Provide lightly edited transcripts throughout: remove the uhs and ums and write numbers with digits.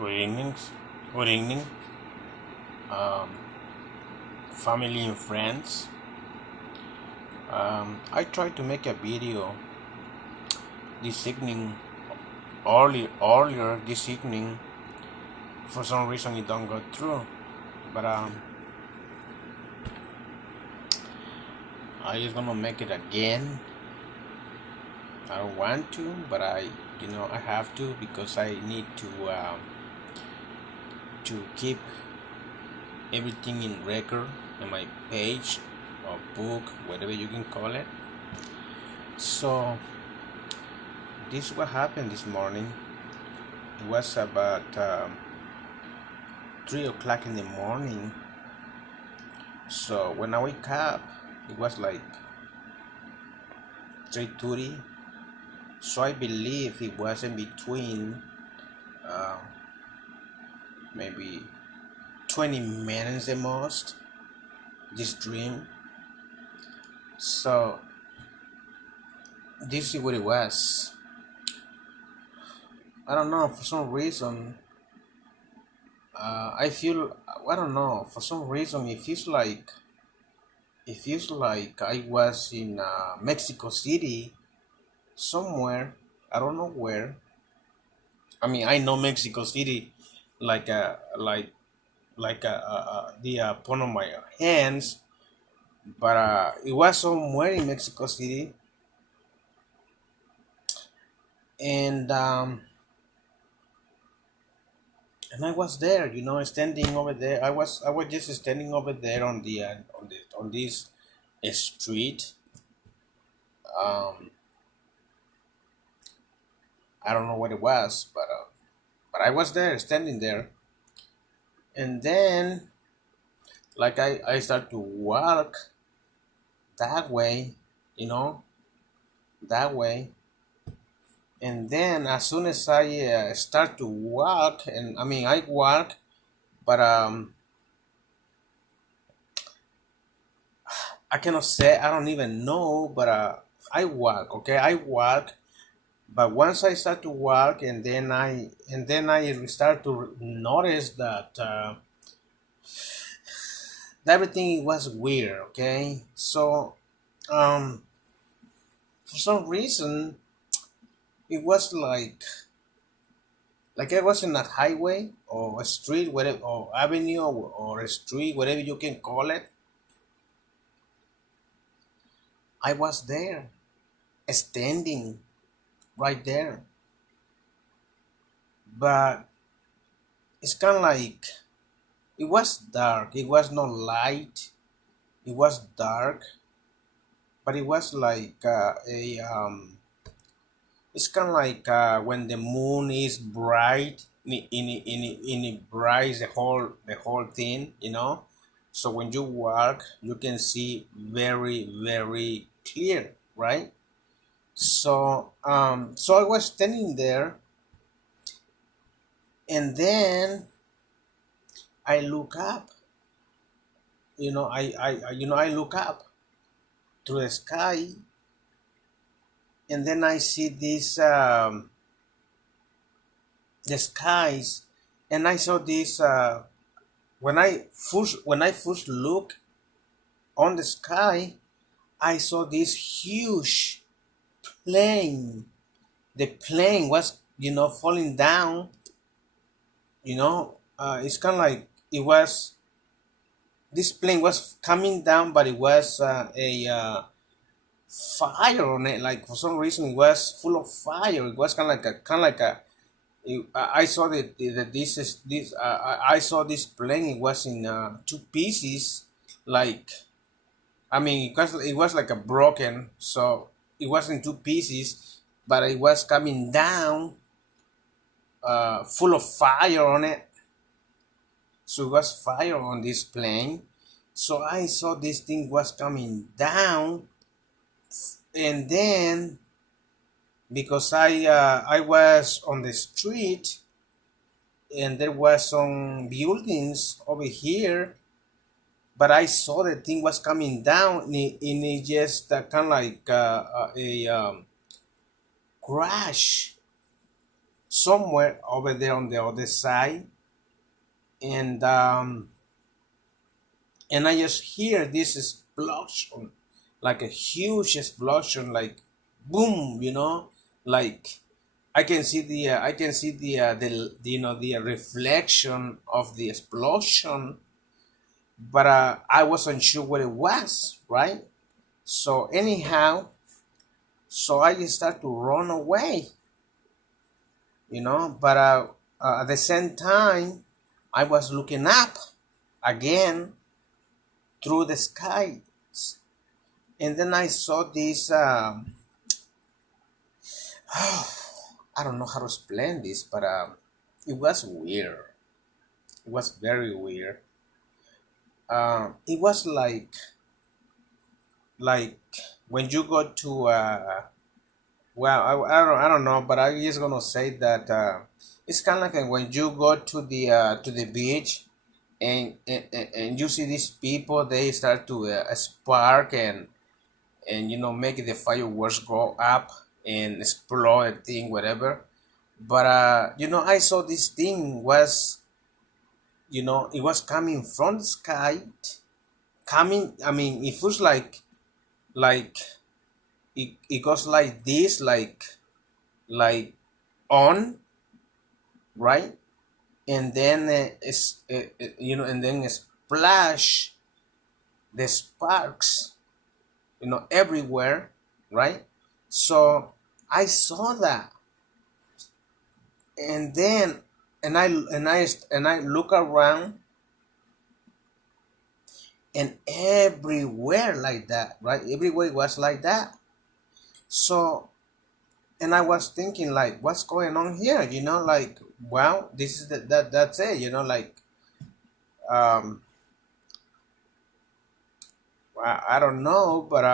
Good evening, good evening, um, family and friends. I tried to make a video this evening, earlier this evening. For some reason, it don't go through. But I just gonna make it again. I don't want to, but I have to because I need to keep everything in record in my page or book, whatever you can call it. So this is what happened this morning. It was about 3 o'clock in the morning. So when I wake up, it was like 3:30. So I believe it was in between uh, maybe 20 minutes the most. This dream. So this is what it was. I don't know, for some reason. I don't know, for some reason it feels like I was in Mexico City somewhere. I don't know where. I mean, I know Mexico City like the palm of my hands, but it was somewhere in Mexico City, and I was there, standing over there. I was just standing over there on this street. Um, I don't know what it was, but I was there, standing there, and then like I start to walk that way, you know, that way, and then as soon as I start to walk, and I mean I walk, but I cannot say, I don't even know, but I walk, okay, I walk. But once I start to walk, and then I start to notice that everything was weird. Okay, so um, for some reason it was like I was in a highway or a street, whatever, or avenue, or a street, whatever you can call it. I was there, standing right there, but it's kind of like it was dark. It was no light. It was dark, but it was like a it's kind of like when the moon is bright, in it bright the whole thing, so when you walk you can see very very clear, right? So I was standing there, and then I look up, I look up to the sky, and then I see this the skies, and I saw this when I first look on the sky, I saw this huge plane. The plane was falling down. It's kind of like it was this plane was coming down, but it was a fire on it. Like for some reason, it was full of fire. It was kind of like a I saw that this I saw this plane. It was in two pieces. Like, I mean, because it was like a broken, so it was in two pieces, but it was coming down, full of fire on it. So it was fire on this plane. So I saw this thing was coming down, and then because I was on the street, and there was some buildings over here, but I saw the thing was coming down, and it just kind of like a crash. somewhere over there on the other side, and I just hear this explosion, like a huge explosion, like boom, like I can see the the reflection of the explosion, but I wasn't sure what it was, right? So anyhow, so I just start to run away, but at the same time, I was looking up again through the sky, and then I saw this. I don't know how to explain this, but it was weird. It was very weird. It was like when you go to well, I don't know, but I'm just gonna say that it's kind of like when you go to the beach, and you see these people, they start to spark, and make the fireworks go up and explode the thing, whatever. But I saw this thing was, it was coming from the sky, coming. I mean, it was like it goes like this, like on, right, and then and then splash the sparks, everywhere, right. So I saw that, and then and I look around, and everywhere like that, right, everywhere it was like that. So, and I was thinking, like, what's going on here, like, well, this is that's it, like, um I don't know, but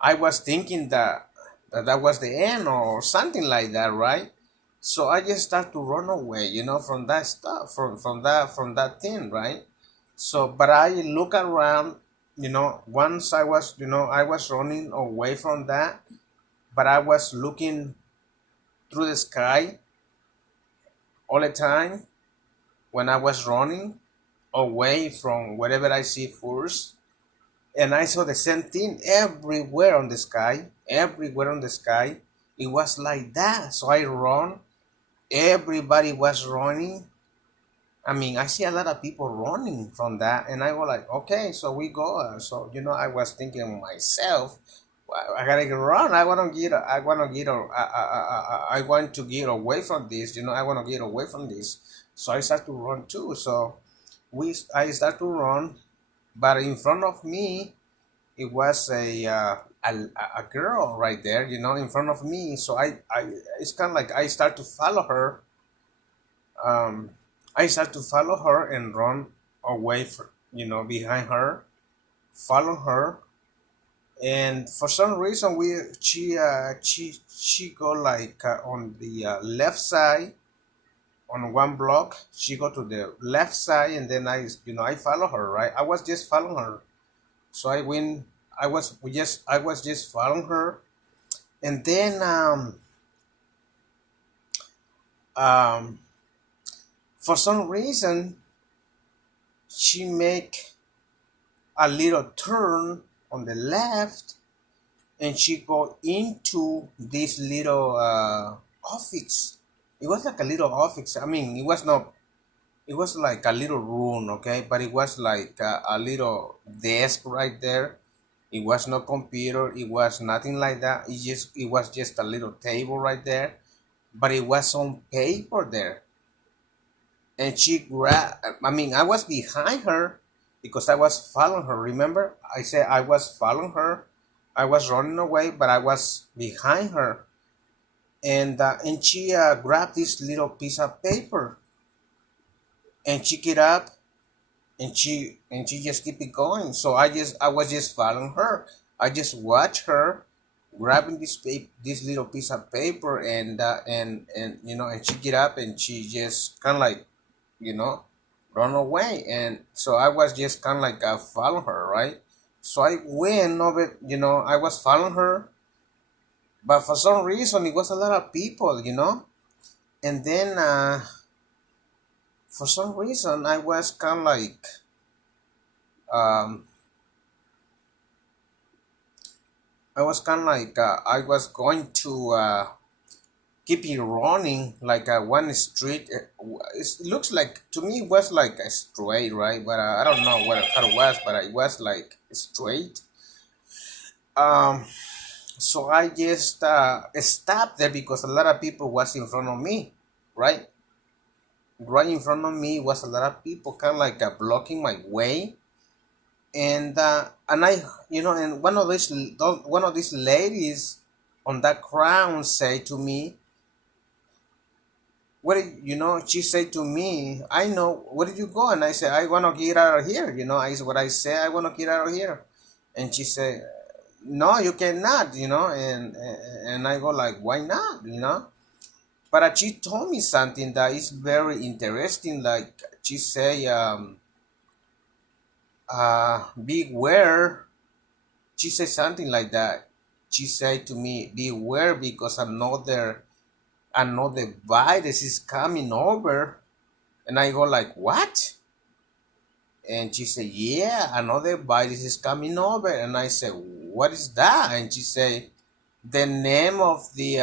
I was thinking that was the end or something like that, right. So I just start to run away, from that stuff, from that thing, right. So, but I look around, once I was running away from that, but I was looking through the sky all the time when I was running away from whatever I see first. And I saw the same thing everywhere on the sky, everywhere on the sky. It was like that. So I run. Everybody was running. I mean, I see a lot of people running from that, and I was like, okay, so we go. So I was thinking of myself, I gotta run. I want to get away from this. I want to get away from this. So I start to run too. So I start to run, but in front of me, it was a girl right there. In front of me. So I it's kind of like I start to follow her. Um, I start to follow her and run away from, behind her, follow her, and for some reason she go like on the left side, on one block. She go to the left side, and then I follow her, right. I was just following her. So I was just following her, and then um for some reason she make a little turn on the left, and she go into this little office. It was like a little office. I mean, it was like a little room, okay, but it was like a little desk right there. It was no computer. It was nothing like that. It was just a little table right there, but it was some paper there. And she grabbed. I mean, I was behind her because I was following her. Remember, I said I was following her. I was running away, but I was behind her, and she grabbed this little piece of paper, and she get up, and she just keep it going. So I was just following her. I just watch her grabbing this little piece of paper, and she get up, and she just kind of like, you know run away. And so I was just kind of like following her, right. So I went over, I was following her, but for some reason it was a lot of people. And then for some reason um, I was going to keep it running like one street. It looks like to me it was like a straight, right? But I don't know what how it was, but it was like straight. Um, so I just stopped there because a lot of people was in front of me, right? Right in front of me was a lot of people, kind of like blocking my way, and I, and one of these ladies on that crown say to me, "What did you know?" She said to me, "I know. Where did you go?" And I said, "I want to get out of here." I what I say. I want to get out of here, and she said, "No, you cannot." And I go like, "Why not?" But she told me something that is very interesting. Like she say, beware. She said something like that. She said to me, beware because another virus is coming over. And I go like, what? And she said, yeah, another virus is coming over. And I said, what is that? And she said, the name of the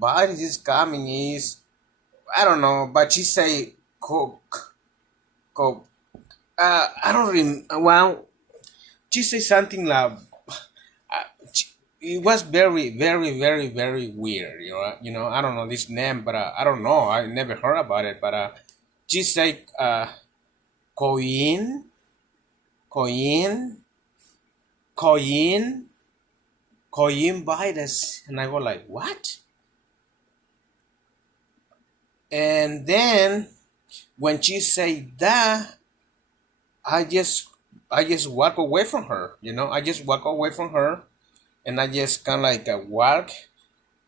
virus is coming is, I don't know, but she say, co, I don't well, she said something like, it was very, very, very, very weird. I don't know this name, but I don't know. I never heard about it. But she said, coin, coin, coin, coin virus, and I go like, what? And then when she said that, I just, I just walk away from her. I just walk away from her, and I just kind of like walk.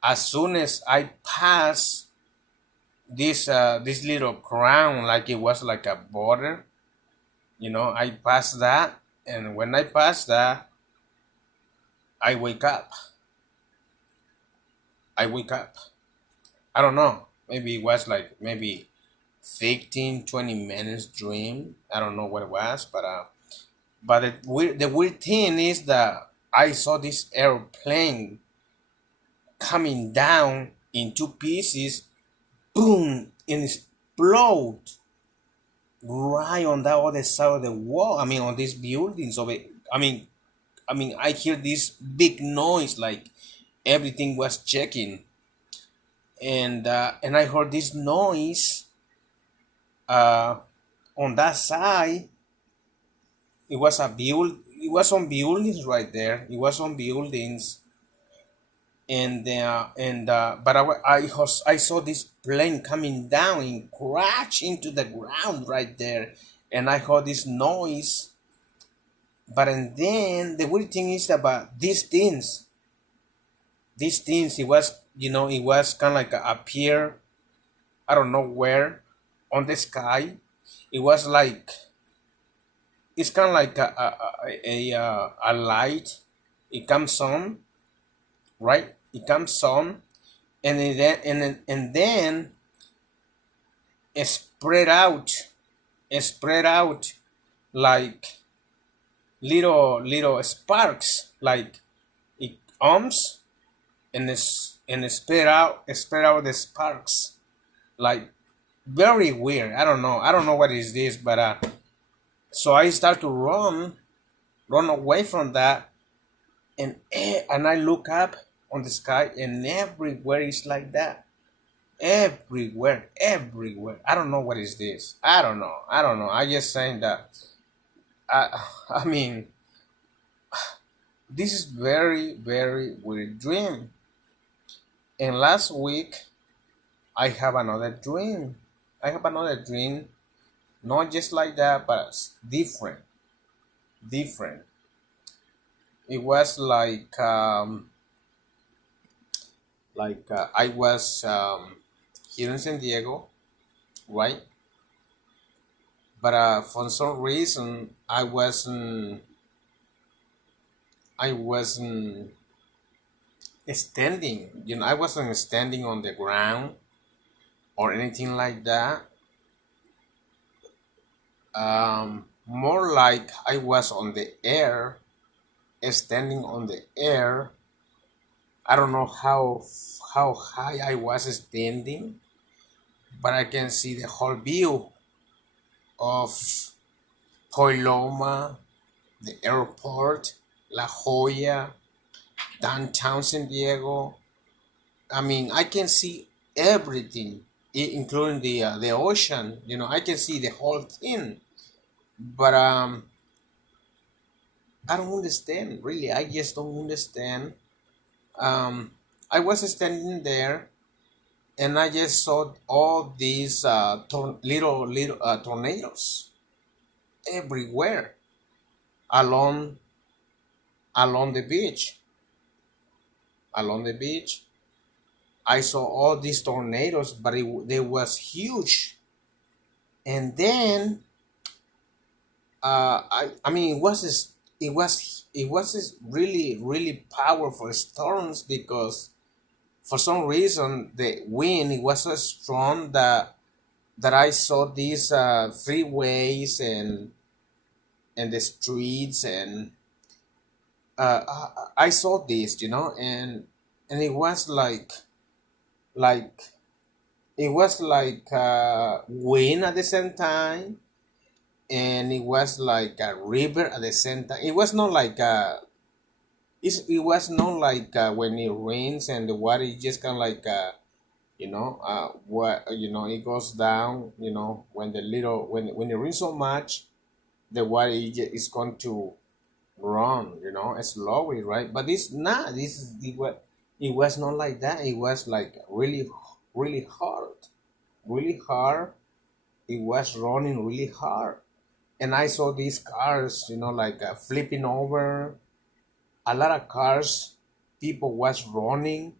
As soon as I pass this little crown, like it was like a border, I pass that, and when I pass that, I wake up. I wake up. I don't know. Maybe it was like maybe 15-20 minutes dream. I don't know what it was, but the weird thing is that I saw this airplane coming down in two pieces, boom, and explode right on that other side of the wall. I mean, on these buildings of it. I mean, I hear this big noise, like everything was checking, and I heard this noise uh, on that side. It was a build. It was on buildings right there. It was on buildings, but I saw this plane coming down and crash into the ground right there, and I heard this noise. But and then the weird thing is about these things, it was kind of like appear, I don't know where, on the sky. It was like, it's kind of like a light. It comes on, right? It comes on, and then it spread out like little sparks, like it comes and spread out the sparks, like very weird. I don't know what is this, but so I start to run away from that, and I look up on the sky, and everywhere is like that. Everywhere. I don't know what is this. I don't know. I just saying that. I mean, this is very, very weird dream. And last week I have another dream. I have another dream, not just like that, but different. Different. It was like I was here in San Diego, right? But for some reason I wasn't standing. I wasn't standing on the ground. or anything like that. More like I was on the air, standing on the air. I don't know how high I was standing, but I can see the whole view of Hoyloma, the airport, La Jolla, downtown San Diego. I mean, I can see everything, including the ocean. You know, I can see the whole thing. But I don't understand. Really, I just don't understand. Um, I was standing there, and I just saw all these little tornadoes everywhere along along the beach. Along the beach, I saw all these tornadoes, but they was huge. And then I mean it was this really powerful storms because for some reason the wind it was so strong that I saw these freeways and the streets and I saw this, and it was like it was like wind at the same time, and it was like a river at the same time. It was not like it was not like when it rains and the water is just kind of like what it goes down. When the little when it rains so much, the water is going to run. Slowly, right? But it's not. It was not like that. It was like really hard, really hard. It was running really hard, and I saw these cars, like flipping over. A lot of cars, people was running,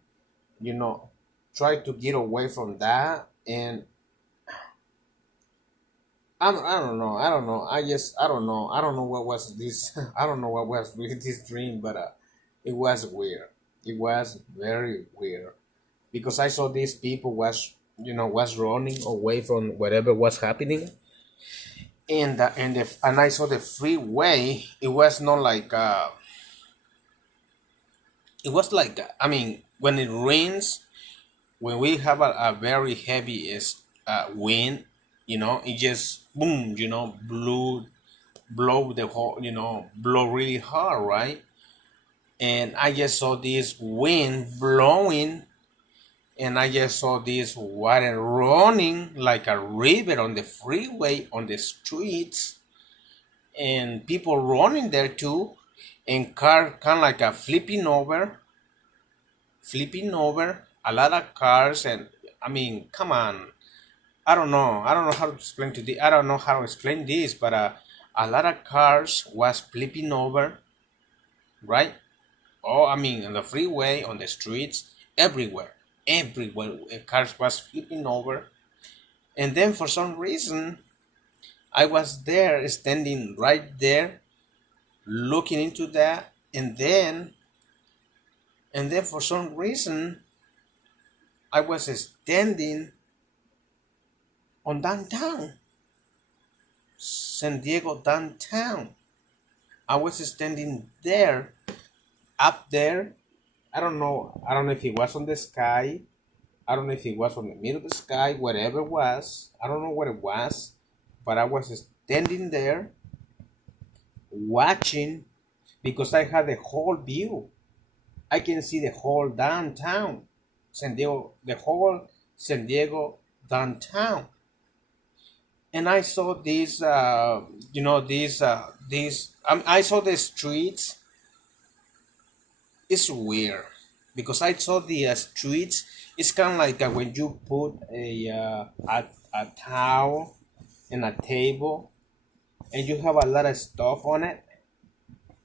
you know, try to get away from that, and I don't know, I don't know, I don't know what was this, I don't know what was with this dream, but it was weird. It was very weird because I saw these people was running away from whatever was happening, and I saw the freeway. It was not like it was like I mean when it rains, when we have a very heavy wind, it just boom, blow the whole, blow really hard, right? And I just saw this wind blowing, and I just saw this water running like a river on the freeway, on the streets, and people running there too, and car kind of like a flipping over a lot of cars. And I mean, come on, I don't know how to explain to the I don't know how to explain this, but a lot of cars was flipping over, right? Oh, I mean, on the freeway, on the streets, everywhere cars was flipping over. And then for some reason I was there, standing right there, looking into that. And then for some reason I was standing on downtown San Diego, downtown. I was standing there, up there. I don't know if it was on the sky. I don't know if it was on the middle of the sky, whatever it was. I don't know what it was, but I was standing there watching because I had the whole view. I can see the whole downtown San Diego, the whole San Diego downtown. And I saw I saw the streets. It's weird because I saw the streets. It's kind of like when you put a towel in a table and you have a lot of stuff on it,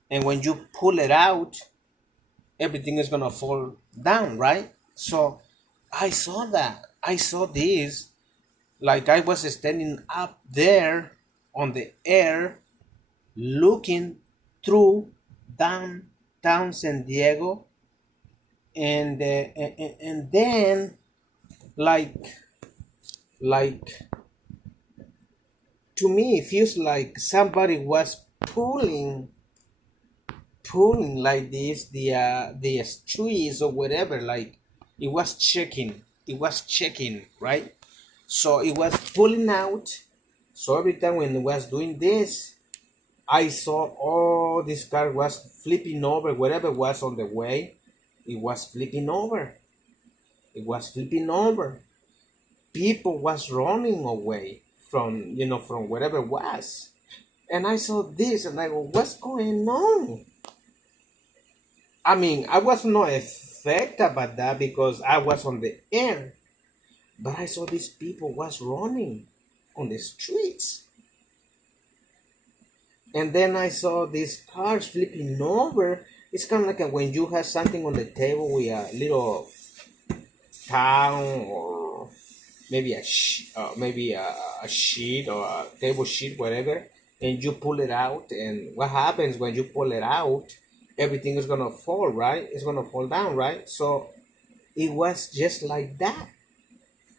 and when you pull it out, everything is gonna fall down, right? So I saw that. I saw this like I was standing up there on the air, looking through downtown San Diego, and then like like, to me it feels like somebody was pulling like this the trees or whatever, like it was checking, right? So it was pulling out. So every time when it was doing this, I saw all this car was flipping over. Whatever was on the way, it was flipping over. It was flipping over. People was running away from whatever it was. And I saw this and I go, what's going on? I mean, I was not affected about that because I was on the air. But I saw these people was running on the streets. And then I saw these cars flipping over. It's kind of like when you have something on the table with a little town, or maybe a sheet or a table sheet, whatever, and you pull it out. And what happens when you pull it out? Everything is gonna fall, right? It's gonna fall down, right? So it was just like that.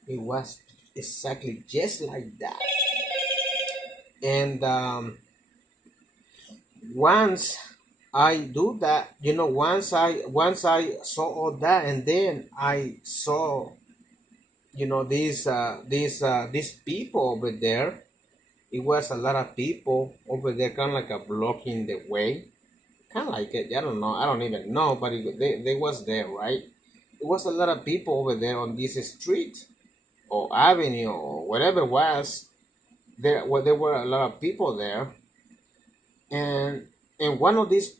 It was exactly just like that. And once I do that, once I saw all that, and then I saw, these people over there. It was a lot of people over there, kind of like a blocking the way, kind of like it. I don't know. I don't even know, but they was there, right? It was a lot of people over there on this street or avenue or whatever it was. There were a lot of people there, and one of these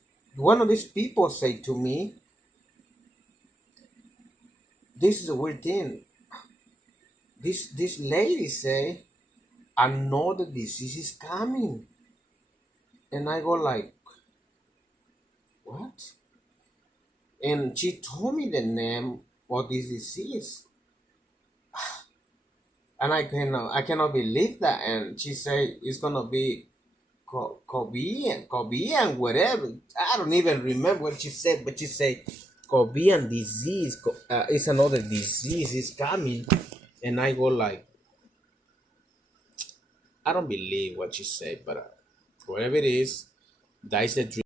people said to me, "This is a weird thing." This lady say, "Another disease is coming," and I go like, "What?" And she told me the name of this disease, and I cannot believe that. And she said it's gonna be Covian, whatever. I don't even remember what she said, but she said Covian disease. It's another disease is coming, and I go like, I don't believe what she said, but whatever it is, that is the dream.